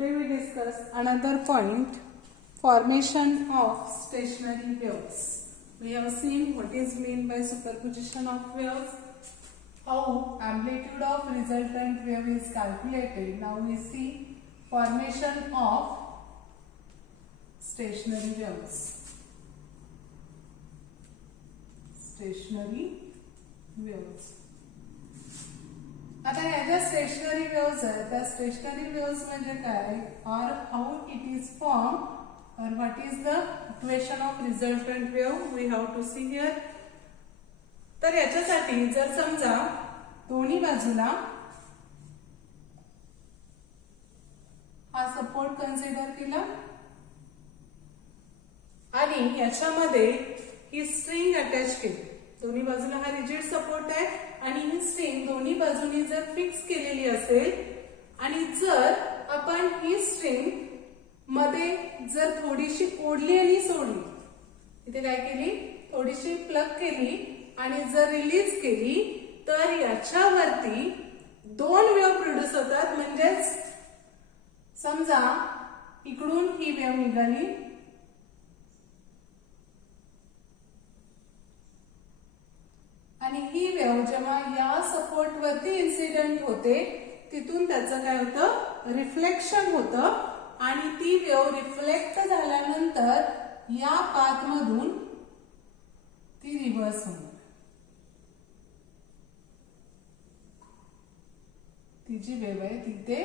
today we discuss another point, formation of stationary waves. We have seen what is meant by superposition of waves, how amplitude of resultant wave is calculated. Now we see formation of stationary waves. Stationary waves. आता ह्या ज्या stationery waves आहेत त्या stationery waves म्हणजे काय, और how it is form, और what is the equation of resultant wave we have to see here. तर याच्यासाठी जर समजा दोन्ही बाजूला हा सपोर्ट कन्सिडर केला आणि याच्यामध्ये ही स्ट्रिंग अटॅच केली, दोन्ही बाजूला हा रिजिड सपोर्ट आहे आणि ही स्ट्रिंग दोन्ही बाजूनी जर फिक्स केलेली असेल आणि जर आपण ही स्ट्रिंग मध्ये जर थोडीशी ओढली आणि सोडली, इथे काय केली, थोडीशी प्लग केली आणि जर रिलीज केली तर याच्यावरती दोन वेव्ह प्रोड्यूस होतात. म्हणजेच समजा इकडून ही वेव्ह निघाली आणि ही वेव्ह जेव्हा या सपोर्ट वरती इन्सिडेंट होते तिथून त्याचं काय होतं, रिफ्लेक्शन होतं आणि ती वेव्ह रिफ्लेक्ट झाल्यानंतर या पाथ मधून ती रिव्हर्स होणार. ती जी वेव्ह आहे तिथे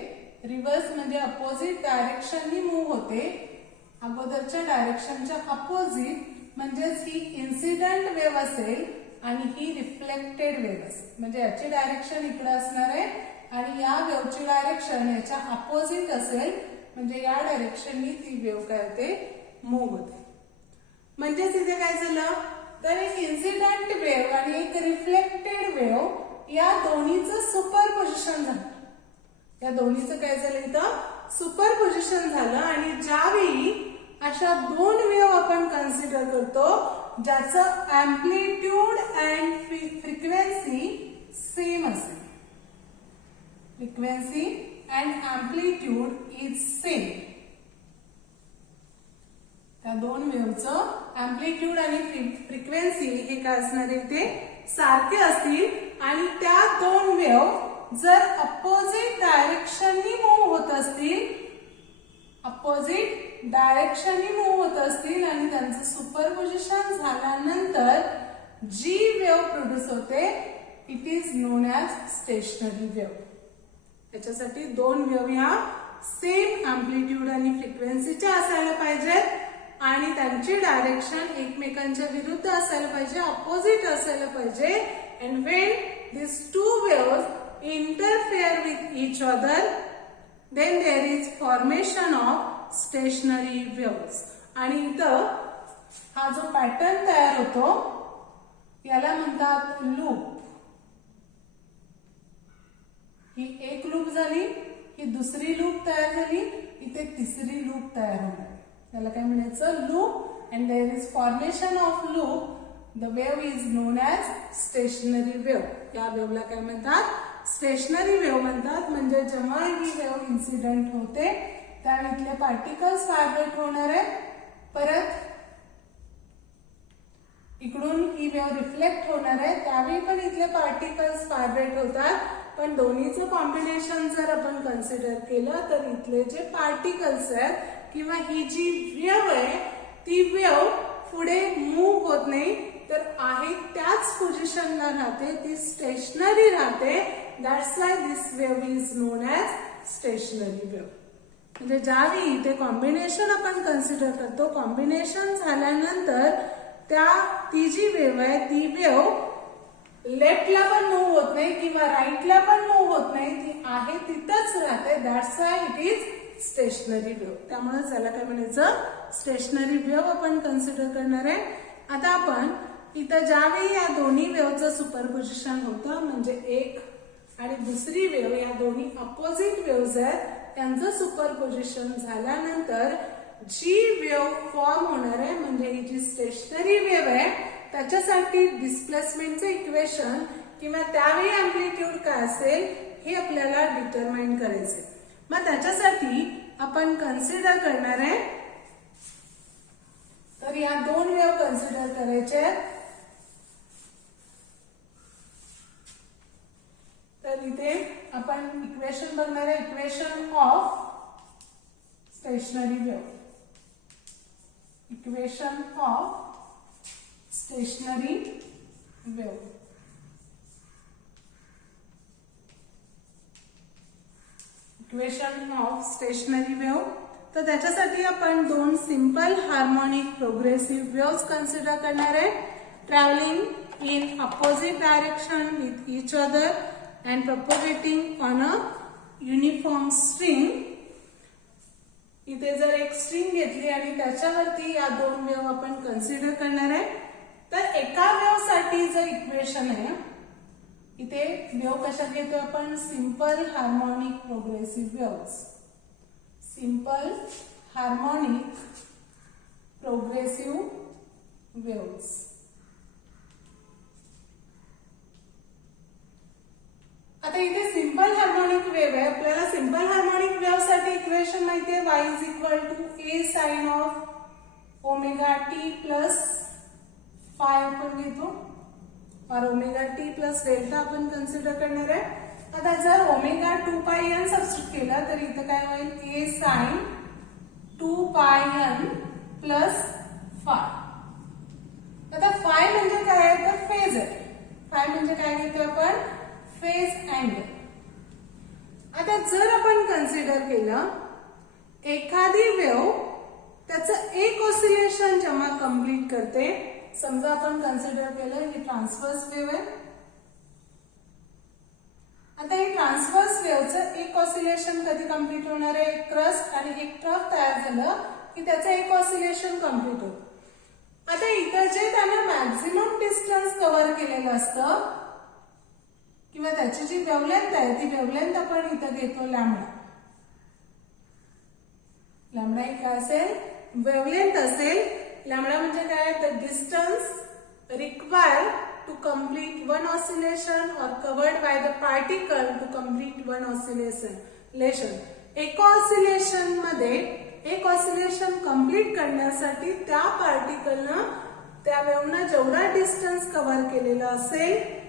रिव्हर्स म्हणजे अपोजिट डायरेक्शननी मूव्ह होते. अगोदरच्या डायरेक्शनच्या अपोजिट म्हणजेच ही इन्सिडेंट वेव्ह असेल आणि ही रिफ्लेक्टेड वेव्ह असेल. म्हणजे याची डायरेक्शन इकडे असणार आहे आणि या वेव्हची डायरेक्शन याच्या अपोजिट असेल. म्हणजे या डायरेक्शननी ती वेव्ह काय होते, मूव्ह होते. म्हणजेच इथे काय झालं, तर एक इन्सिडेंट वेव्ह आणि एक रिफ्लेक्टेड वेव्ह या दोन्हीचं सुपरपोजिशन झालं. या दोन्हीचं काय झालं, इथं सुपरपोजिशन झालं. आणि ज्यावेळी अशा दोन वेव्ह आपण कन्सिडर करतो ज्याचं अँप्लिट्यूड अँड फ्रिक्वेन्सी सेम असेल, frequency and amplitude is same, त्या दोन वेव्हचं अँप्लिट्यूड आणि फ्रिक्वेन्सी हे काय असणार आहे, ते सारखे असतील आणि त्या दोन वेव्ह जर अपोजिट डायरेक्शननी मूव्ह होत असतील, अपोजिट डायरेक्शननी मूव्ह होत असतील आणि त्यांचं सुपरपोजिशन झाल्यानंतर जी वेव्ह प्रोड्यूस होते it is known as stationary wave. याच्यासाठी दोन वेव्ह ह्या सेम अँप्लिट्यूड आणि फ्रिक्वेन्सीच्या असायला पाहिजेत आणि त्यांची डायरेक्शन एकमेकांच्या विरुद्ध असायला पाहिजे, अपोजिट असायला पाहिजे. And when this two waves interfere with each other then there is formation of stationary waves. आणि इथं हा जो पॅटर्न तयार होतो याला म्हणतात लूप. ही एक लूप झाली, ही दुसरी लूप तयार झाली, इथे तिसरी लूप तयार होणार. त्याला काय म्हणायचं, loop. And there is formation of loop. The wave is known as stationary wave. या वेव्हला काय म्हणतात, स्टेशनरी वेव्ह म्हणतात. म्हणजे जेव्हा ही वेव्ह इन्सिडेंट होते त्यावेळी इथले पार्टिकल्स व्हायब्रेट होणार आहे, परत इकडून ही वेव्ह रिफ्लेक्ट होणार आहे त्यावेळी पण इथले पार्टिकल्स व्हायब्रेट होतात. पण दोन्हीचं कॉम्बिनेशन जर आपण कन्सिडर केलं तर इथले जे पार्टिकल्स आहेत किंवा ही जी वेव्ह आहे ती वेव्ह पुढे मूव्ह होत नाही, तर आहे त्याच पोझिशनला राहते, ती स्टेशनरी राहते. That's why this wave is known as stationary wave. म्हणजे ज्यावेळी ते कॉम्बिनेशन आपण कन्सिडर करतो, कॉम्बिनेशन झाल्यानंतर ती जी वेव्ह आहे ती वेव्ह लेफ्टला पण मूव्ह होत नाही किंवा राईटला पण मूव्ह होत नाही, ती आहे तिथंच राहते. That's why it is stationary wave. त्यामुळे त्याला काय म्हणायचं, स्टेशनरी वेव्ह आपण कन्सिडर करणार आहे. आता आपण इथं ज्यावेळी या दोन्ही वेव्हचं सुपरपोजिशन होतं म्हणजे एक आणि दुसरी वेव्ह या दोन्ही अपोजिट वेव्हज आहेत त्यांचं सुपरपोजिशन झाल्यानंतर जी वेव्ह फॉर्म होणार आहे म्हणजे ही जी स्टेशनरी वेव्ह आहे त्याच्यासाठी डिस्प्लेसमेंटचं इक्वेशन किंवा त्यावेळी अँप्लिट्यूड काय असेल हे आपल्याला डिटरमाइन करायचे. मग त्याच्यासाठी आपण कन्सिडर करणार आहे, तर या दोन वेव्ह कन्सिडर करायचे आहेत. तर इथे आपण इक्वेशन बघणार आहे, equation of stationary wave. Equation of stationary wave. Equation of stationary wave. तर त्याच्यासाठी आपण दोन simple harmonic progressive waves consider करणार आहे, travelling in opposite direction with each other and propagating on a uniform string. इथे जर एक स्ट्रिंग घेतली आणि त्याच्यावरती या दोन वेव्ह आपण कन्सिडर करणार आहे. तर एका वेव्ह साठी जर इक्वेशन आहे, इथे वेव्ह कशा घेतो आपण, simple harmonic progressive waves. Simple harmonic progressive waves. आता इथे सिंपल हार्मोनिक वेव्ह आहे. आपल्याला सिंपल हार्मोनिक वेव्ह साठी इक्वेशन माहिती आहे, y is equal to a sine of omega T plus phi आपण घेतो, और ओमेगा टी प्लस डेल्टा आपण कन्सिडर करणार आहे. आता जर ओमेगा 2 पाय n सबस्टिट्यूट केला तर इथं काय होईल, a sine 2 pi n plus five. आता फाय म्हणजे काय आहे, तर फेज आहे. फाय म्हणजे काय घेतो आपण, फेज अँगल. आता जर आपण कन्सिडर केलं एखादी वेव्ह त्याचं एक ऑसिलेशन जेव्हा कंप्लीट करते, समजा आपण कन्सिडर केलं ही ट्रान्सव्हर्स वेव्ह आहे. आता ही ट्रान्सव्हर्स वेव्हचं एक ऑसिलेशन कधी कंप्लीट होणार आहे, एक क्रस्ट आणि एक ट्रफ तयार झालं की त्याचं एक ऑसिलेशन कंप्लीट होतं. आता इथं जे त्यानं मॅक्झिमम डिस्टन्स कव्हर केलेलं असतं किंवा त्याची जी वेव्हलेंथ आहे ती वेव्हलेंथ आपण इथं घेतो लॅम्बडा. लॅम्बडा ही काय असेल, वेव्हलेंथ असेल. लॅम्बडा म्हणजे काय, the distance required to complete one oscillation और covered by the particle to complete one oscillation. एका ऑसिलेशन मध्ये एक ऑसिलेशन कंप्लीट करण्यासाठी त्या पार्टिकलनं त्या वेव्हनं जेवढा डिस्टन्स कव्हर केलेला असेल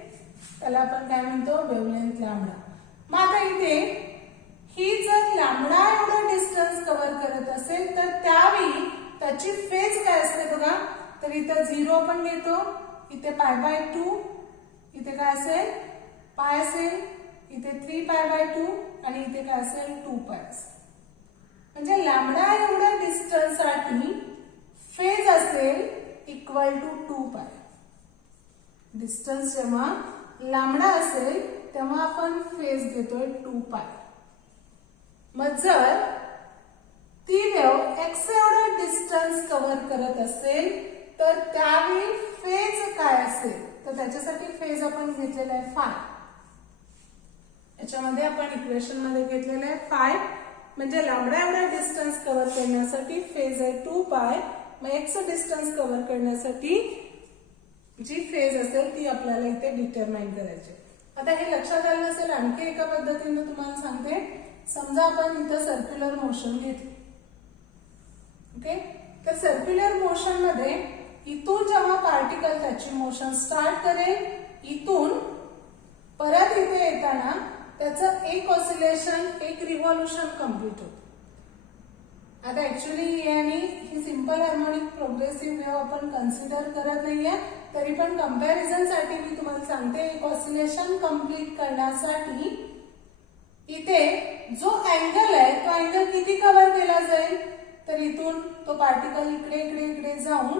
त्याला आपण काय म्हणतो, वेव्हलेंथ लॅम्बडा. मग आता इथे ही जर लॅम्बडा एवढा डिस्टन्स कव्हर करत असेल तर त्यावेळी त्याची फेज काय असते बघा, तर इथं 0 आपण घेतो, इथे पाय बाय 2, इथे काय असेल पाय असेल, इथे 3 पाय बाय 2 आणि इथे काय असेल 2 पाय असेल. म्हणजे लॅम्बडा एवढ्या डिस्टन्स साठी फेज असेल इक्वल टू 2 पाय. डिस्टन्स जेव्हा लॅम्बडा असेल तेव्हा आपण फेज घेतोय 2 पाय. मग जर ती वेव्ह x एवढं डिस्टन्स कव्हर करत असेल तर त्यावेळी फेज काय असेल, तर त्याच्यासाठी फेज आपण घेतलेला आहे फाय. याच्यामध्ये आपण इक्वेशन मध्ये घेतलेलं आहे फाय, म्हणजे लॅम्बडा एवढा डिस्टन्स कव्हर करण्यासाठी फेज आहे 2 पाय. मग x डिस्टन्स कव्हर करण्यासाठी जी फेज असेल ती आपल्याला इथे डिटरमाइन करायची. आता हे लक्षात आलं नसेल, आणखी एका पद्धतीने तुम्हाला सांगते. समजा आपण इथं सर्क्युलर मोशन घेतली, ओके. तर सर्क्युलर मोशन मध्ये इथून जेव्हा पार्टिकल त्याची मोशन स्टार्ट करेल, इथून परत इथे येताना त्याचं एक ऑसिलेशन, एक रिव्हॉल्युशन कंप्लीट होतं. आता ऍक्च्युली आणि ही सिंपल हार्मोनिक प्रोग्रेसिव्ह वेव्ह आपण कन्सिडर करत नाहीये, तरी पण कंपॅरिझन साठी मी तुम्हाला सांगते, एक ऑसिलेशन कंप्लीट करण्यासाठी इथे जो अँगल आहे तो अँगल किती कव्हर केला जाईल, तर इथून तो पार्टिकल इकडे इकडे इकडे जाऊन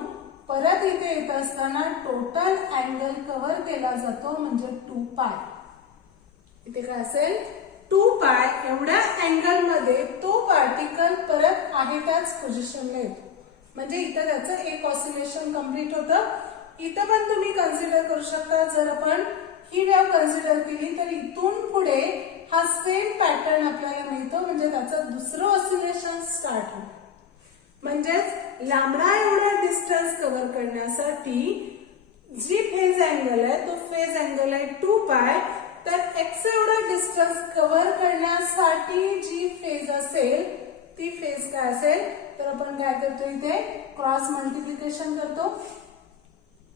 परत इथे येत असताना टोटल अँगल कव्हर केला जातो म्हणजे 2 पाय. इथे काय असेल 2 पाय एवढ्या अँगल मध्ये तो पार्टिकल परत आहे त्याच पोझिशनला येतो. म्हणजे इथं त्याचं एक ऑसिलेशन कंप्लीट होतं. इथं पण तुम्ही कन्सिडर करू शकता, जर आपण ही वेव्ह कन्सिडर केली तर इथून पुढे हा सेम पॅटर्न आपल्याला मिळतो, म्हणजे त्याचं दुसरं ऑसिलेशन स्टार्ट होतं. म्हणजेच लॅम्बडा एवढा डिस्टन्स कव्हर करण्यासाठी जी फेज अँगल आहे तो फेज अँगल आहे 2 पाय. तर x एवढा डिस्टन्स कव्हर करण्यासाठी जी फेज असेल ती फेज काय असेल तर आपण काय करतो इथे क्रॉस मल्टिप्लिकेशन करतो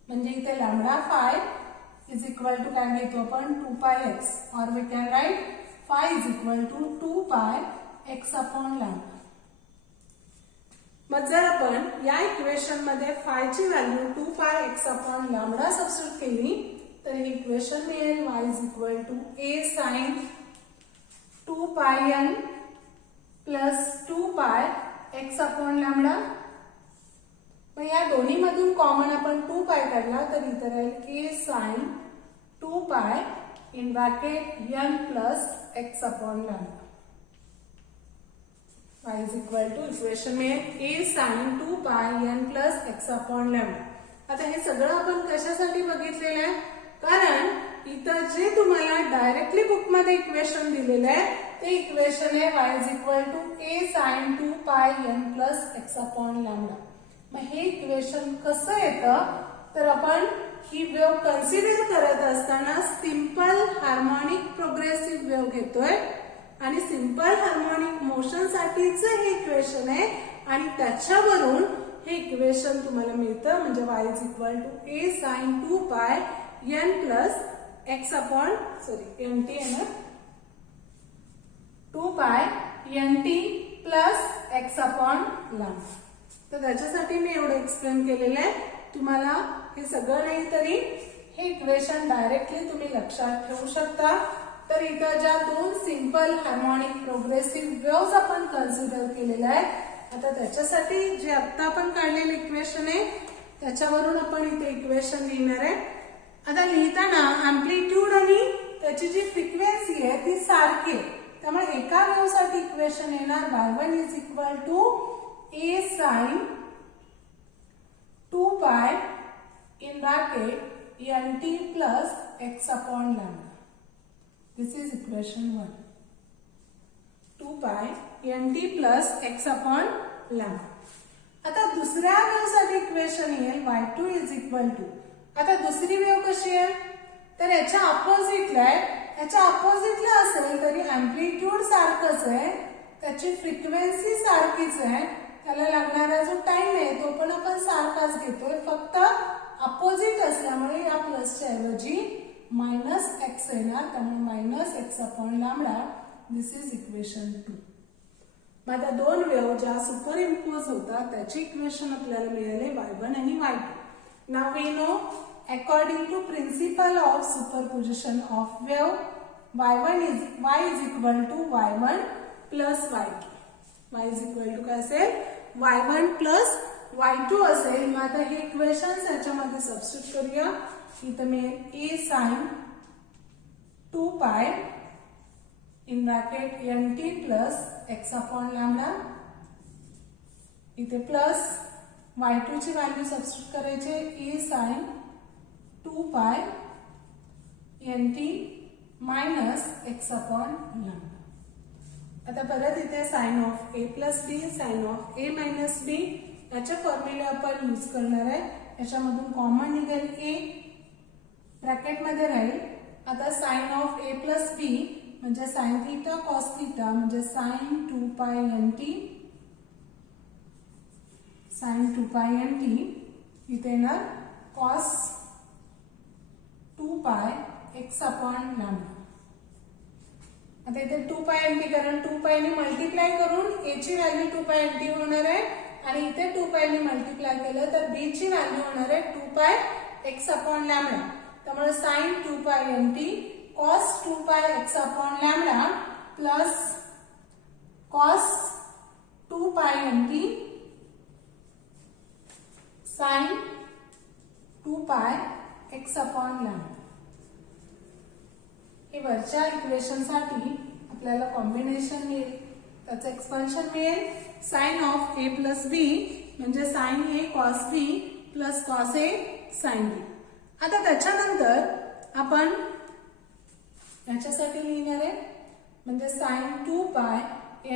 म्हणजे इथे lambda phi is equal to काय घेतो आपण 2 pi x or we can write phi is equal to 2 pi x upon lambda. मग जर आपण या इक्वेशन मध्ये फाय ची value 2 pi x upon lambda substitute केली तर हे इक्वेशन मिळेल y is equal to a sine 2 pi n plus 2 pi x upon lambda. मग या दोन्ही मधून कॉमन आपण 2 पाय काढला तर इथे राहील a sine 2 pi in bracket n plus x upon lambda. y is equal to equation मिळेल a sin 2 pi n plus x upon lambda. आता हे सगळं आपण कशासाठी बघितलेलं आहे कारण इथं जे तुम्हाला डायरेक्टली बुक मध्ये इक्वेशन दिलेलं आहे ते इक्वेशन आहे y is equal to a sin 2 pi n plus x upon lambda. मग हे इक्वेशन कसं येतं तर आपण ही वेव्ह कन्सिडर करत असताना सिंपल हार्मोनिक प्रोग्रेसिव्ह वेव्ह घेतोय आणि सिंपल हार्मोनिक मोशन साठीच हे इक्वेशन आहे आणि त्याच्यावरून हे इक्वेशन तुम्हाला मिळतं म्हणजे y is equal to a sin 2 pi n plus x upon nt आहे ना 2 pi nt plus x upon lambda. तर त्याच्यासाठी मी एवढं एक्सप्लेन केलेलं आहे. तुम्हाला हे सगळं नाही तरी हे इक्वेशन डायरेक्टली तुम्ही लक्षात ठेवू शकता. तर इथं ज्या दोन सिंपल हार्मोनिक प्रोग्रेसिव्ह वेव्हज आपण कन्सिडर केलेल्या आहेत आता त्याच्यासाठी जे आता आपण काढलेलं इक्वेशन आहे त्याच्यावरून आपण इथे इक्वेशन लिहिणार आहे. आता लिहिताना अँप्लिट्यूड आणि त्याची जी फ्रिक्वेन्सी आहे ती सारखी आहे त्यामुळे एका वेव्ह साठी इक्वेशन येणार y1 is equal to a sin 2 pi in bracket nt plus x upon lambda. This is equation 1. 2 pi nt plus x upon lambda. आता दुसऱ्या वेव्ह साठी इक्वेशन येईल y2 is equal to. आता दुसरी wave कशी आहे तर याच्या अपोजिटला आहे. याच्या अपोजिटला असेल तरी अँप्लिट्यूड सारखंच आहे त्याची फ्रिक्वेन्सी सारखीच आहे त्याला लागणारा जो टाइम आहे तो पण आपण सारखाच घेतोय फक्त अपोजिट असल्यामुळे या प्लसच्या ऐवजी मायनस एक्स येणार त्यामुळे minus x upon lambda. This is equation 2. मग आता दोन वेव्ह ज्या सुपर इम्पोज होतात त्याचे इक्वेशन आपल्याला मिळाले y1 आणि y2. Now we know according to principle of superposition of wave y is equal to y1 plus y2. y is equal to काय असेल y1 प्लस y2 असेल. मग आता हे इक्वेशन याच्यामध्ये सबस्टिट्यूट करूया. इथं मिळेल a sin 2 pi in bracket nt plus x upon lambda. इथे प्लस y2 ची व्हॅल्यू सबस्टिट्यूट करायचे a sin 2 pi nt minus x upon lambda. आता परत इथे sine of a plus b sine of a minus b याचे formula आपण use करणार आहे. याच्यामधून कॉमन निघेल a ब्रॅकेट मध्ये राहील. आता sine of a plus b म्हणजे साइन थीटा कॉस थीटा म्हणजे sine 2 pi nt sign 2 pi nt इथे येणार cos 2 pi x upon lambda. आता इथे 2 पाय nt कारण 2 पाय ने मल्टिप्लाय करून a ची व्हॅल्यू 2 पाय nt होणार आहे आणि इथे 2 पाय ने मल्टिप्लाय केलं तर b ची व्हॅल्यू होणार आहे 2 पाय x अपॉन लॅम्बडा. त्यामुळे sign 2 pi nt cos 2 pi x upon lambda plus cos 2 pi nt sign 2 pi x upon lambda. हे वरच्या इक्वेशन साठी आपल्याला कॉम्बिनेशन मिळेल त्याचं एक्सपान्शन मिळेल sine of a plus b म्हणजे sine a cos b plus cos a sine b. आता त्याच्यानंतर आपण याच्यासाठी लिहिणार आहे म्हणजे sine 2 pi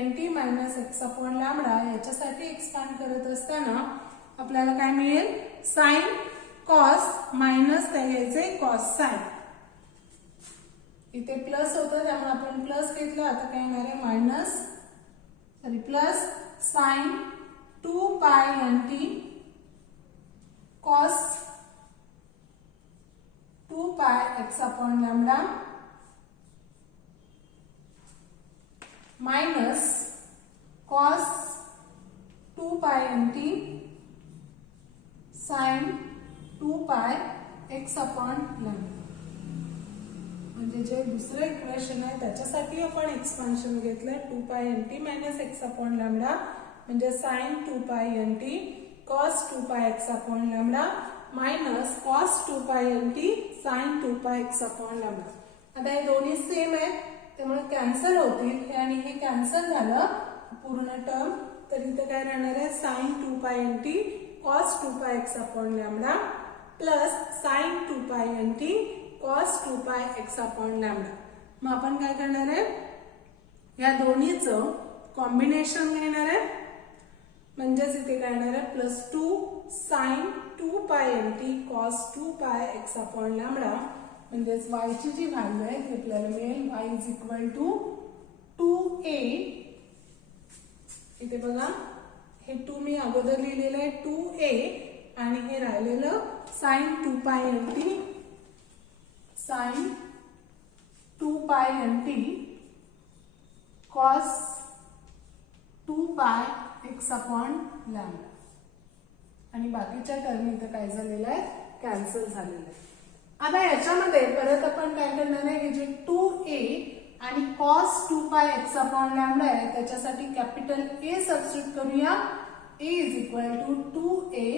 nt minus x upon lambda याच्यासाठी एक्सपांड करत असताना आपल्याला काय मिळेल साइन कॉस मायनस त्याचे कॉस साइन. इथे प्लस होतं त्यामुळे आपण प्लस घेतलं. आता काय येणार आहे minus sorry plus sign 2 pi nt cos 2 pi x upon lambda minus cos 2 pi nt sign 2 pi x upon lambda. म्हणजे जे दुसरं इक्वेशन आहे त्याच्यासाठी आपण एक्सपान्शन घेतलंय 2 pi nt minus x upon lambda म्हणजे sine 2 pi nt cos 2 pi x upon lambda minus cos 2 pi nt sign 2 pi x upon lambda. आता हे दोन्ही सेम आहेत त्यामुळे कॅन्सल होतील हे आणि हे कॅन्सल झालं पूर्ण टर्म. तर इथे काय राहणार आहे sign 2 pi nt cos 2 pi x upon lambda plus sign 2 pi nt cos 2 pi x upon lambda. मग आपण काय करणार आहे या दोन्हीचं कॉम्बिनेशन घेणार आहे म्हणजेच इथे काय येणार आहे plus 2 sign 2 pi nt cos 2 pi x upon lambda म्हणजेच y ची जी व्हॅल्यू आहे ती आपल्याला मिळेल y is equal to 2a. इथे बघा हे 2 मी अगोदर लिहिलेलं आहे 2a आणि हे राहिलेलं sign 2 pi nt sign 2 pi nt cos 2 pi x upon lambda आणि बाकीच्या टर्म इथं काय झालेलं आहे कॅन्सल झालेलं आहे. आता याच्यामध्ये परत आपण काय करणार आहे हे जे 2a आणि cos 2 pi x upon lambda आहे त्याच्यासाठी कॅपिटल A सबस्टिट्यूट करूया. a is equal to 2a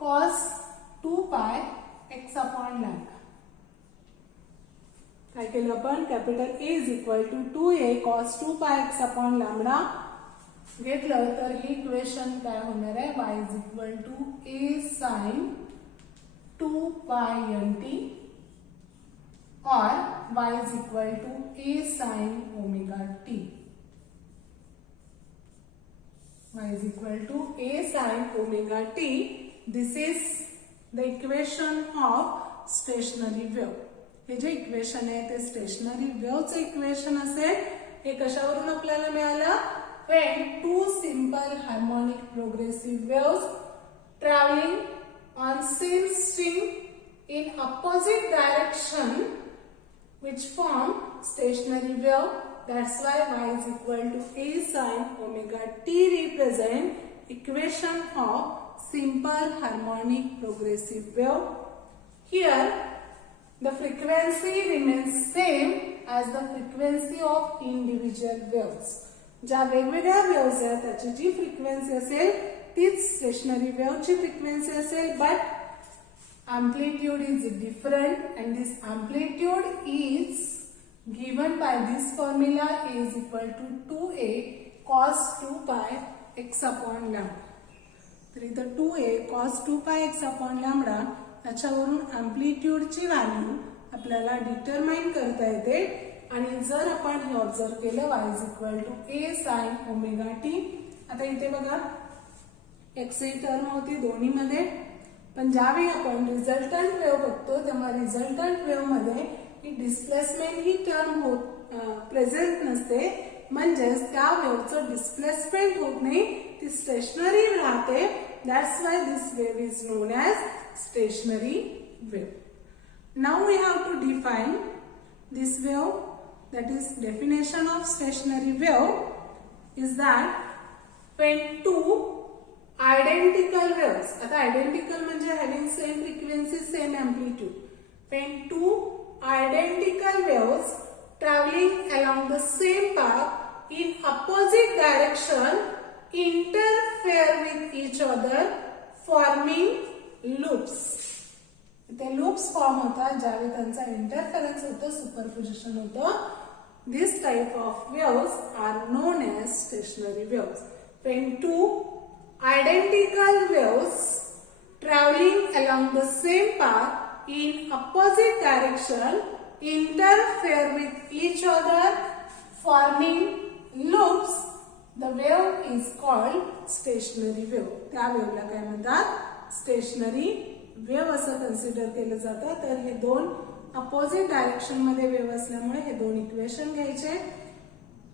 cos 2 pi x upon lambda. काय केलं आपण capital A is equal to 2a cos 2 pi x upon lambda घेतलं तर हे इक्वेशन काय होणार आहे y is equal to a sin 2 pi nt or y is equal to a sin omega t. y is equal to a sin omega t. This is the equation of stationary wave. हे जे equation आहे ते stationery वेव्हचं equation असेल. हे कशावरून आपल्याला मिळालं when two simple harmonic progressive waves traveling on same string in opposite direction which form stationary wave. That's why y is equal to a sin omega t represent equation of simple harmonic progressive wave. Here the frequency remains same as the frequency of individual waves. ज्या वेगवेगळ्या waves आहेत त्याची जी frequency असेल तीच stationery वेव्हची frequency असेल but amplitude is different and this amplitude is given by this formula a is equal to 2a cos 2 pi x upon lambda. तर इथं 2a cos 2 pi x upon lambda याच्यावरून amplitudeची value आपल्याला determine करता येते. आणि जर आपण हे ऑब्झर्व केलं y is equal to a sin omega t. आता इथे बघा x ही टर्म होती दोन्ही मध्ये पण ज्यावेळी आपण रिझल्टंट वेव्ह बघतो तेव्हा रिझल्टंट वेव्ह मध्ये ही डिस्प्लेसमेंट ही टर्म प्रेझेंट नसते म्हणजेच त्या वेव्हचं डिस्प्लेसमेंट होत नाही ती स्टेशनरी राहते. That's why this wave is known as stationary wave. Now we have to define this wave. That is definition of stationary wave is that when two identical waves, आता identical म्हणजे having same frequency, same amplitude. When two identical waves traveling along the same path in opposite direction interfere with each other forming loops. ते loops form होतात ज्यावेळी त्यांचा interference होतो superposition होतं. This type of waves are known as stationary waves. When two identical waves travelling along the same path in opposite direction interfere with each other forming loops the wave is called stationary wave. त्या वेव्हला काय म्हणतात stationery wave असं consider केलं जातं. तर हे दोन अपोजिट डायरेक्शन मध्ये वेव्ह असल्यामुळे हे दोन इक्वेशन घ्यायचे.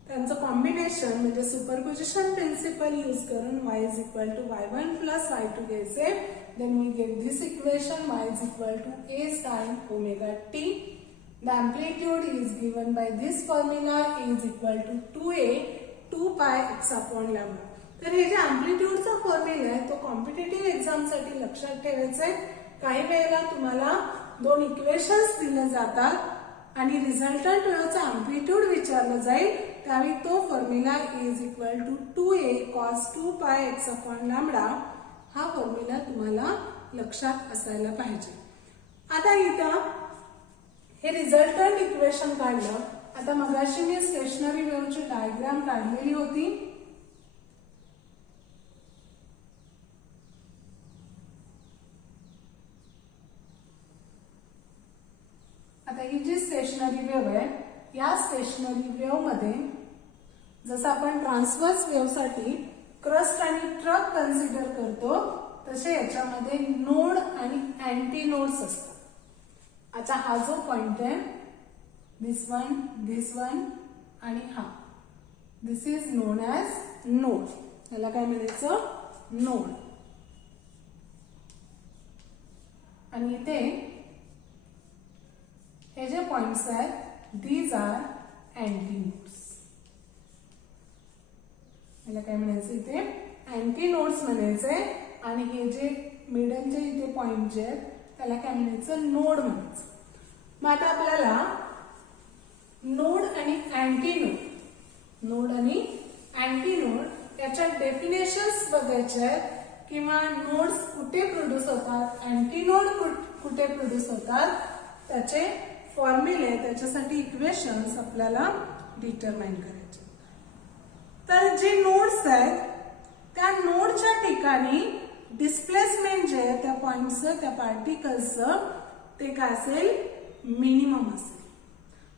त्यांचं कॉम्बिनेशन म्हणजे सुपरपोजिशन प्रिन्सिपल यूज करून y is equal to y1 plus y2 घ्यायचे. Then we get this equation y is equal to a sin omega t. The amplitude is given by this formula is equal to 2a 2 pi x upon lambda. तर हे जे अँप्लिट्यूडचा formula आहे तो competitive exam साठी लक्षात ठेवायचा आहे. काही वेळेला तुम्हाला दोन इक्वेशन्स दिले जातात आणि रिझल्टंट वेळेचा अँप्लिट्यूड विचारलं जाईल त्यावेळी तो formula is equal to 2a cos 2 pi x upon lambda हा फॉर्म्युला तुम्हाला लक्षात असायला पाहिजे. आता इथं हे रिझल्टंट इक्वेशन काढलं. आता मगाशी मी स्टेशनरी वेव्हची डायग्राम काढलेली होती. आता ही जी स्टेशनरी वेव्ह आहे या स्टेशनरी वेव्ह मध्ये जसं आपण ट्रान्सव्हर्स वेव्ह साठी क्रस्ट आणि ट्रक कन्सिडर करतो तसे याच्यामध्ये नोड आणि अँटी नोड्स असतात. आता हा जो पॉइंट आहे दिस वन आणि हा दिस इज नोन ॲज नोड. याला काय म्हणायचं नोड. आणि इथे हे जे पॉइंट्स आहेत दीज आर अँटी नोड्स. याला काय म्हणायचं इथे अँटी नोड्स म्हणायचे. आणि हे जे मिडलचे इथे पॉइंट जे आहेत त्याला काय म्हणायचं नोड म्हणायचं. मग आता आपल्याला नोड आणि अँटी नोड याच्या डेफिनेशन्स बघायचे आहेत किंवा नोड्स कुठे प्रोड्यूस होतात अँटी नोड कुठे प्रोड्यूस होतात त्याचे फॉर्म्युले त्याच्यासाठी इक्वेशन्स आपल्याला डिटरमाइन करायचे. तर जे नोड्स आहेत त्या नोडच्या ठिकाणी डिस्प्लेसमेंट जे आहे त्या पॉइंटचं त्या पार्टिकल्सचं ते काय असेल मिनिमम असेल.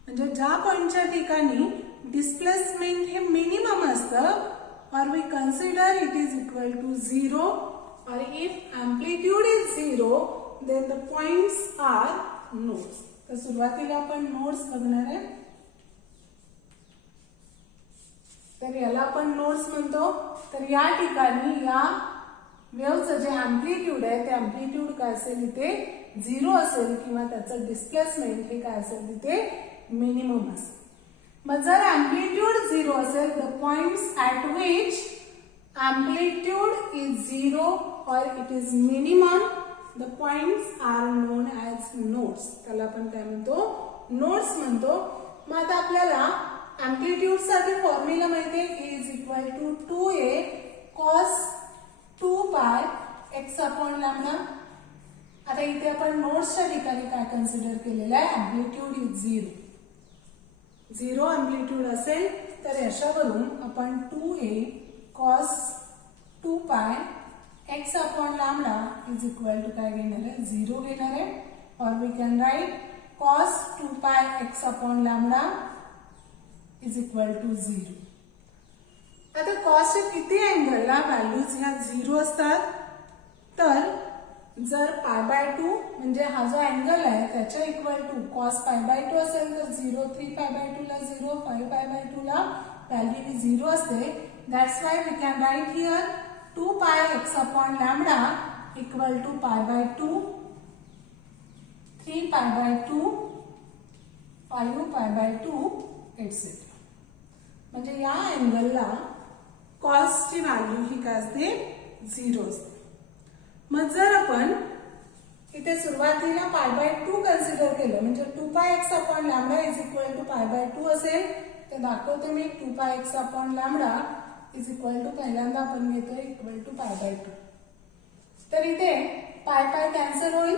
म्हणजे ज्या पॉइंटच्या ठिकाणी डिस्प्लेसमेंट हे मिनिमम असतं or we consider it is equal to 0 or if amplitude is 0 then the points are nodes. तर सुरुवातीला आपण नोड्स बघणार आहे. तर याला आपण नोड्स म्हणतो. तर या ठिकाणी या वेव्हचं जे अँप्लिट्यूड आहे ते अँप्लिट्यूड काय असेल इथे 0 असेल किंवा त्याचं डिस्प्लेसमेंट हे काय असेल तिथे मिनिमम असेल. मग जर अँप्लिट्यूड 0 असेल the points at which amplitude is 0 or it is minimum the points are known as nodes. त्याला आपण काय म्हणतो नोड्स म्हणतो. मग आता आपल्याला अँप्लिट्यूड साठी फॉर्म्युला माहिती आहे is equal to 2a cos 2 pi x upon lambda. आता इथे आपण नोड्सच्या ठिकाणी काय कन्सिडर केलेलं आहे अँप्लिट्यूड इज 0 अँप्लिट्यूड असेल तर याच्यावरून आपण 2a cos 2 pi x upon lambda is equal to काय घेणार आहे 0 घेणार आहे. Or we can write cos 2 pi x upon lambda is equal to 0. आता कॉसच्या किती अँगलला व्हॅल्यूज ह्या 0 असतात. तर जर π/2 म्हणजे हा जो अँगल आहे त्याच्या इक्वल टू cos π/2 असेल तर 0 3 π/2 ला 0 5 π/2 ला व्हॅल्यू ही 0 असते. That's why we can write here 2 pi x upon lambda equal to π/2 3 π/2 5 π/2 etcetera. म्हणजे या अँगलला कॉसची व्हॅल्यू ही काय असते 0 असते. मग जर आपण इथे सुरुवातीला π/2 कन्सिडर केलं म्हणजे 2 pi x upon lambda is equal to π/2 असेल तर दाखवते मी 2 pi x upon lambda is equal to पहिल्यांदा आपण घेतोय इक्वल टू π/2. तर इथे पाय कॅन्सल होईल.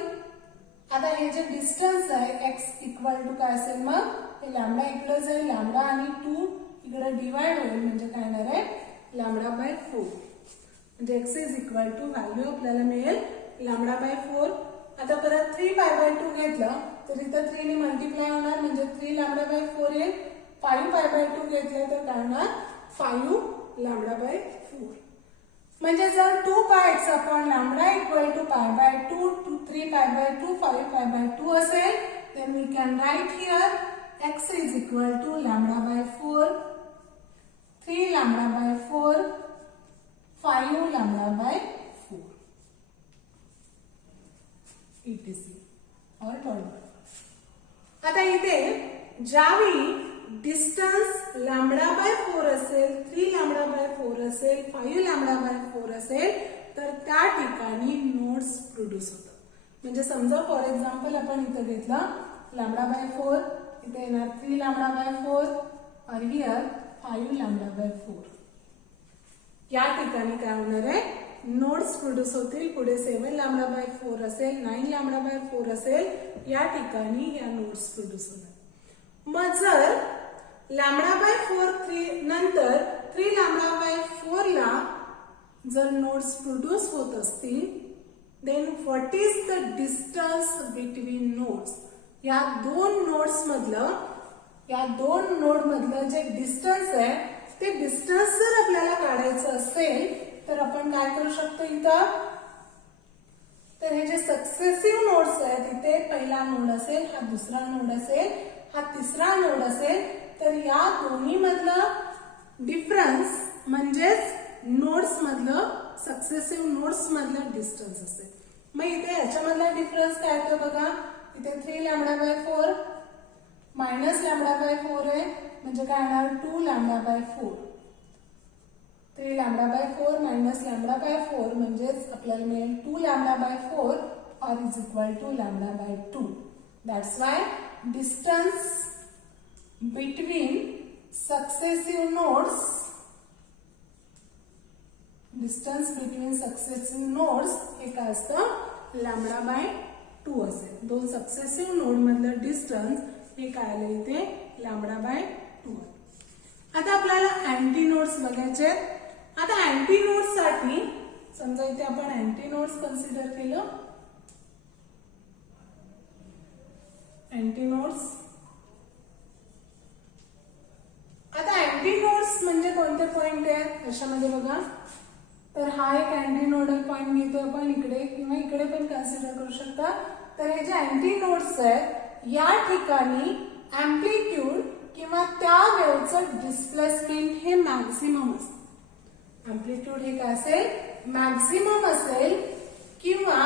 आता हे जे डिस्टन्स आहे x इक्वल टू काय असेल मग हे लॅम्बडा इकडे जाईल लॅम्बडा आणि 2 इकडे डिवाइड होईल म्हणजे काय येणार आहे λ/4. म्हणजे x is equal to value आपल्याला मिळेल λ/4. आता परत 3 π/2 घेतलं तर इथं 3 ने मल्टिप्लाय होणार म्हणजे 3 λ/4 येईल. 5 π/2 घेतलं तर काय होणार 5 λ/4. म्हणजे जर 2 pi x upon lambda equal to π/2 3 π/2 5 π/2 असेल then we can write here x is equal to λ/4 3 lambda by 4, 5 lambda by 4 etc. Or dot. आता इथे ज्यावेळी डिस्टन्स लॅम्बडा बाय 4 असेल, 3 लॅम्बडा बाय 4 असेल, 5 लॅम्बडा बाय 4 असेल तर त्या ठिकाणी नोड्स प्रोड्यूस होतात. म्हणजे समजा फॉर एक्झाम्पल आपण इथे घेतलं लॅम्बडा बाय 4, इथे येणार 3 लॅम्बडा बाय 4 और हियर 5 लॅम्बडा बाय 4. या ठिकाणी काय होणार आहे, नोड्स प्रोड्यूस होतील. पुढे 7 लॅम्बडा बाय 4 असेल, 9 लॅम्बडा बाय 4 असेल, या ठिकाणी या नोड्स प्रोड्यूस होणार. मग जर लॅम्बडा बाय 4 3 नंतर 3 लॅम्बडा बाय 4 ला जर नोड्स प्रोड्यूस होत असतील, then what is the distance between nodes. या दोन नोड मधलं जे डिस्टन्स आहे ते डिस्टन्स जर आपल्याला काढायचं असेल तर आपण काय करू शकतो इथं, तर हे जे सक्सेसिव्ह नोड्स आहेत, इथे पहिला नोड असेल, हा दुसरा नोड असेल, हा तिसरा नोड असेल, तर या दोन्ही मधलं डिफरन्स म्हणजेच नोड्स मधलं सक्सेसिव्ह नोड्स मधलं डिस्टन्स असेल. मग इथे याच्यामधला डिफरन्स काय आहे बघा, इथे 3 lambda by 4 minus lambda by 4 आहे, म्हणजे काय येणार 2 lambda by 4. 3 lambda by 4 minus lambda by 4 म्हणजेच आपल्याला मिळेल 2 lambda by 4 or is equal to lambda by 2. That's why distance between successive nodes, हे काय असतं लॅम्बडा बाय 2 असेल. दोन सक्सेसिव्ह नोड मधलं डिस्टन्स हे काय आलं इथे लॅम्बडा बाय 2. आता आपल्याला अँटी नोड्स बघायचे. आता अँटी नोड्स साठी समजा इथे आपण अँटी नोड्स कन्सिडर केलं. अँटी नोड्स, आता अँटी नोड्स म्हणजे कोणते पॉइंट आहेत याच्यामध्ये बघा, तर हा एक अँटी नोडल पॉइंट घेतो आपण इकडे किंवा इकडे पण कन्सिडर करू शकता. तर हे जे अँटी नोड्स आहेत या ठिकाणी अँप्लिट्यूड किंवा त्या वेव्हचं डिस्प्लेसमेंट हे मॅक्झिमम असेल. अँप्लिट्यूड हे काय असेल मॅक्झिमम असेल किंवा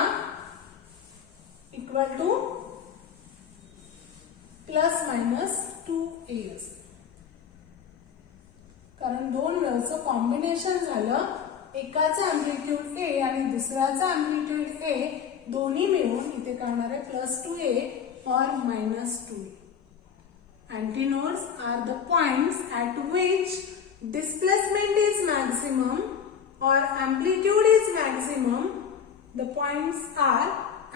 equal two plus minus 2a असेल. कारण दोन वेव्हचं कॉम्बिनेशन झालं, एकाचा अँप्लिट्यूड a आणि दुसऱ्याचा अँप्लिट्यूड a दोन्ही मिळून इथे काय होणार आहे plus 2a or minus 2a. Antinodes are the points at which displacement is maximum or amplitude is maximum. The points are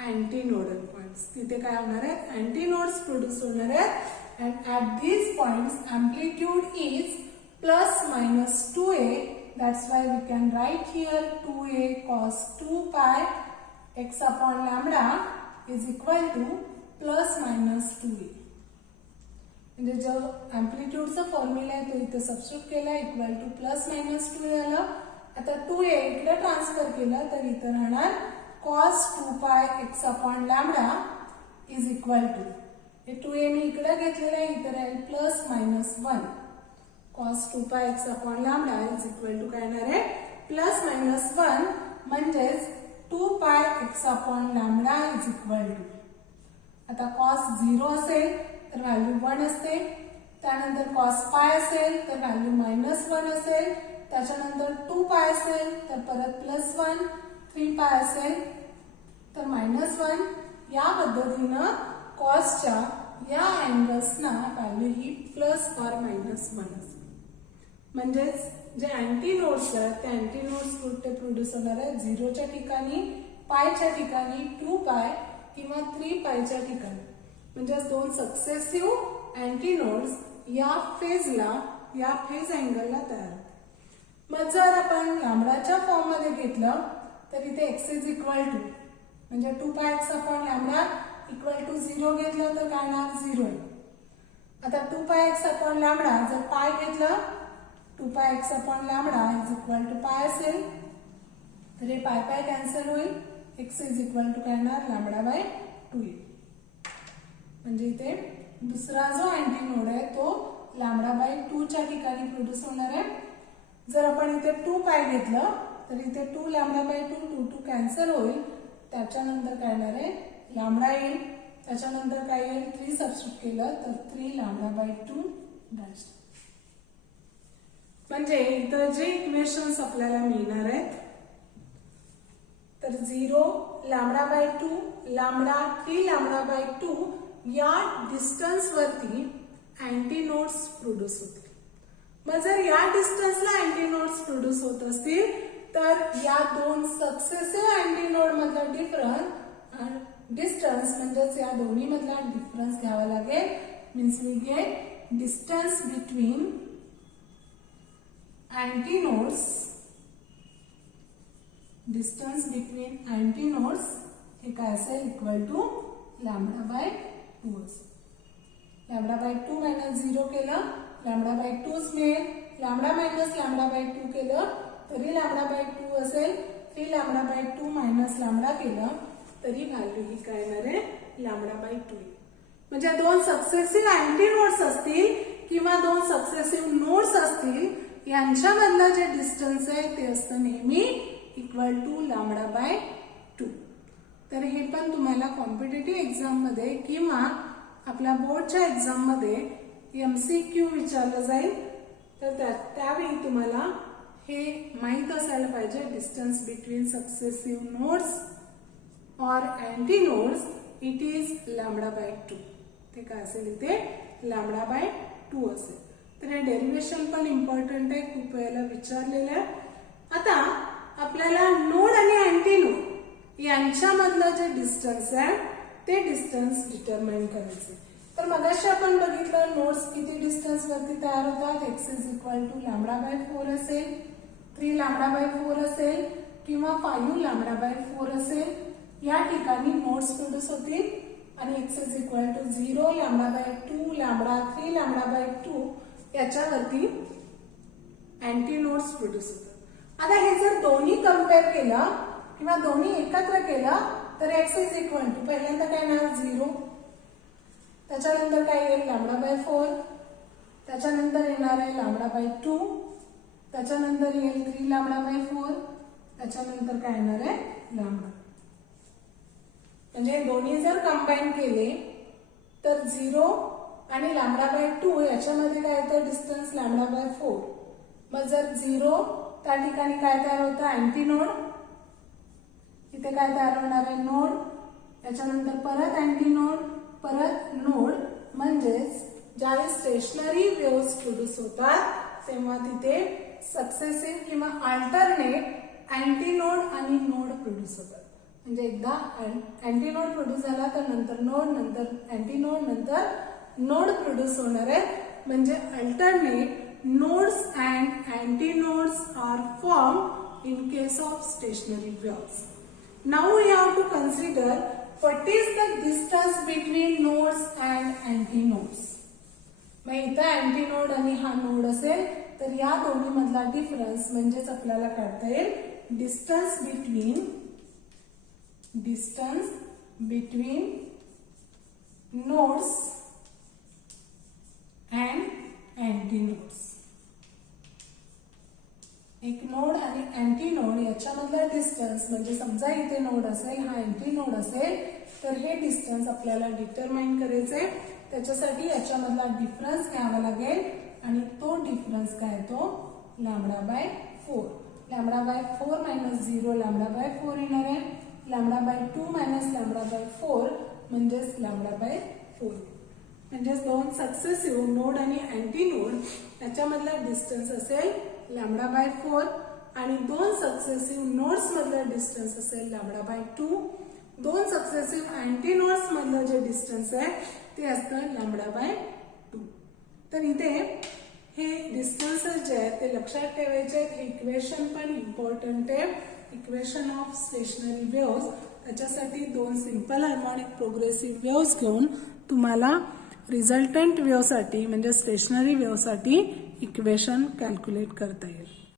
antinodal points. तिथे काय होणार आहे antinodes प्रोड्यूस होणार आहेत and at these points amplitude is plus minus 2a. That's why we can write here 2a cos 2 pi x upon lambda is equal to plus minus 2a. म्हणजे जो अँप्लिट्यूडचा formula आहे तो इथे सबस्टिट्यूट केला, equal two plus minus 2a आलं. आता 2a इकडे transfer केलं तर इथे राहणार cos 2 pi x upon lambda is equal to, हे 2a मी इकडे घेतलेलं आहे, इथे राहील plus minus 1. cos 2 pi x upon lambda is equal to काय येणार आहे प्लस मायनस 1 म्हणजेच 2 pi x upon lambda is equal to. आता cos 0 असेल तर व्हॅल्यू 1 असते, त्यानंतर cos पाय असेल तर व्हॅल्यू मायनस 1 असेल, त्याच्यानंतर 2 पाय असेल तर परत प्लस 1, 3 पाय असेल तर मायनस 1. या पद्धतीनं कॉसच्या या अँगल्सना value he plus or minus 1 असेल. म्हणजेच जे अँटी नोड्स आहेत त्या अँटी नोड्स कुठे प्रोड्यूस होणार आहे 0च्या ठिकाणी, पायच्या ठिकाणी, 2 पाय किंवा 3 पायच्या ठिकाणी. म्हणजे दोन सक्सेसिव्ह अँटीनोड्स या फेजला, या फेज अँगलला तयार होतात. मग जर आपण लॅम्बडाच्या फॉर्म मध्ये घेतलं तर इथे x इज इक्वल टू म्हणजे 2 pi x upon lambda equal to 0 घेतलं तर काय येणार 0. आता 2 पाय x अपॉन लॅम्बडा जर पाय घेतलं 2 pi x upon lambda is equal to pi असेल तर हे पाय पाय कॅन्सल होईल, x इज इक्वल टू काय येणार लॅम्बडा बाय 2 येईल. म्हणजे इथे दुसरा जो अँटीनोड आहे तो लॅम्बडा बाय 2 च्या ठिकाणी प्रोड्यूस होणार आहे जर आपण इथे 2 पाय घेतलं तर इथे 2 लॅम्बडा बाय 2 कॅन्सल होईल. त्याच्यानंतर काय येणार आहे, लॅम्बडा येईल. त्याच्यानंतर काय येईल, 3 सबस्टिट्यूट केलं तर 3 लॅम्बडा बाय 2 डॅश. म्हणजे इथं जे इक्वेशन्स आपल्याला मिळणार आहेत तर 0 lambda by 2 lambda 3 lambda by 2 या डिस्टन्स वरती अँटीनोड्स प्रोड्यूस होतील. मग जर या डिस्टन्सला अँटीनोड्स प्रोड्यूस होत असतील तर या दोन सक्सेसिव्ह अँटीनोड मधला डिस्टन्स म्हणजेच या दोन्ही मधला डिफरन्स घ्यावा लागेल. Means we get distance between antinodes हे काय असेल, इक्वल टू लॅम्बडा बाय 2 असेल. लॅम्बडा बाय 2 मायनस 0 केलं लॅम्बडा बाय 2च मिळेल. लॅम्बडा मायनस लॅम्बडा बाय 2 केलं तरी लॅम्बडा बाय 2 असेल. 3 लॅम्बडा बाय 2 मायनस लॅम्बडा केलं तरी व्हॅल्यू ही काय येणार आहे, लॅम्बडा बाय 2. म्हणजे दोन सक्सेसिव्ह अँटीनोड्स असतील किंवा दोन सक्सेसिव्ह नोड्स असतील यांच्यामधलं जे डिस्टन्स आहे ते असतं नेहमी इक्वल टू लॅम्बडा बाय 2. तर हे पण तुम्हाला कॉम्पिटेटिव्ह एक्झाम मध्ये किंवा आपल्या बोर्डच्या एक्झाम मध्ये MCQ विचारलं जाईल. तर त्यावेळी तुम्हाला हे माहित असायला पाहिजे, distance between successive nodes or anti nodes it is lambda by 2. ते काय असेल, इथे लॅम्बडा बाय 2 असेल. तर हे डेरिव्हेशन पण इम्पॉर्टंट आहे, खूप वेळेला विचारलेलं आहे. आता आपल्याला नोड आणि अँटी नोड यांच्यामधलं जे डिस्टन्स आहे ते डिस्टन्स डिटरमाइन करायचे. तर मगाशी आपण बघितलं नोड्स किती डिस्टन्स वरती तयार होतात, x is equal to lambda by 4 असेल, 3 लॅम्बडा बाय 4 असेल किंवा 5 लॅम्बडा बाय 4 असेल. या ठिकाणी नोड्स प्रोड्यूस होतील आणि x is equal to 0 lambda by 2 lambda 3 lambda by 2 याच्यावरती अँटी नोड्स प्रोड्यूस होतात. आता हे जर दोन्ही कम्पेअर केलं किंवा दोन्ही एकत्र केलं तर x इज इक्वल टू पहिल्यांदा काय येणार 0, त्याच्यानंतर काय येईल लॅम्बडा बाय 4, त्याच्यानंतर येणार आहे लॅम्बडा बाय 2, त्याच्यानंतर येईल 3 लॅम्बडा बाय 4, त्याच्यानंतर काय येणार आहे लॅम्बडा. म्हणजे दोन्ही जर कंबाईन केले तर 0 आणि लॅम्बडा बाय 2 याच्यामध्ये काय येतं डिस्टन्स लॅम्बडा बाय 4. मग जर 0 त्या ठिकाणी काय तयार होतं अँटी नोड, इथे काय तयार होणार आहे नोड, त्याच्यानंतर परत अँटी नोड, परत नोड. म्हणजेच ज्यावेळी स्टेशनरी वेव्हज प्रोड्यूस होतात तेव्हा तिथे सक्सेसिव्ह किंवा अल्टरनेट अँटी नोड आणि नोड प्रोड्यूस होतात. म्हणजे एकदा अँटी नोड प्रोड्यूस झाला तर नंतर नोड, नंतर अँटी नोड, नंतर नोड प्रोड्यूस होणार आहे. म्हणजे alternate nodes and antinodes are formed in case of stationary waves. Now we have to consider what is the distance between nodes and antinodes. मग इथं अँटीनोड आणि हा नोड असेल तर या दोन्ही मधला डिफरन्स म्हणजेच आपल्याला काढता येईल डिस्टन्स बिटवीन नोड्स अँड अँटीनोड्स. एक नोड आणि अँटी नोड याच्यामधला डिस्टन्स म्हणजे समजा इथे नोड असेल, हा अँटी नोड असेल तर हे डिस्टन्स आपल्याला डिटरमाइन करायचंय. त्याच्यासाठी याच्यामधला डिफरन्स घ्यावा लागेल आणि तो डिफरन्स काय तो lambda by 4. Lambda by 4 minus 0 lambda by 4 येणार आहे. Lambda by 2 minus lambda by 4 म्हणजेच लॅम्बडा बाय 4. म्हणजेच दोन सक्सेसिव्ह नोड आणि अँटी नोड याच्यामधला डिस्टन्स असेल लॅम्बडा बाय 4 आणि दोन सक्सेसिव्ह नोड्स मधला डिस्टन्स असेल लॅम्बडा बाय 2. दोन सक्सेसिव्ह अँटी नोड्स मधलं जे डिस्टन्स आहे ते असतं लॅम्बडा बाय 2. तर इथे हे डिस्टन्सेस जे आहेत ते लक्षात ठेवायचे आहेत. हे इक्वेशन पण इम्पॉर्टंट आहे, इक्वेशन ऑफ स्टेशनरी वेव्हज. त्याच्यासाठी दोन सिंपल हार्मोनिक प्रोग्रेसिव्ह वेव्हज घेऊन तुम्हाला रिझल्टंट वेव्हसाठी म्हणजे स्टेशनरी वेव्हसाठी इक्वेशन कॅल्क्युलेट करता येईल.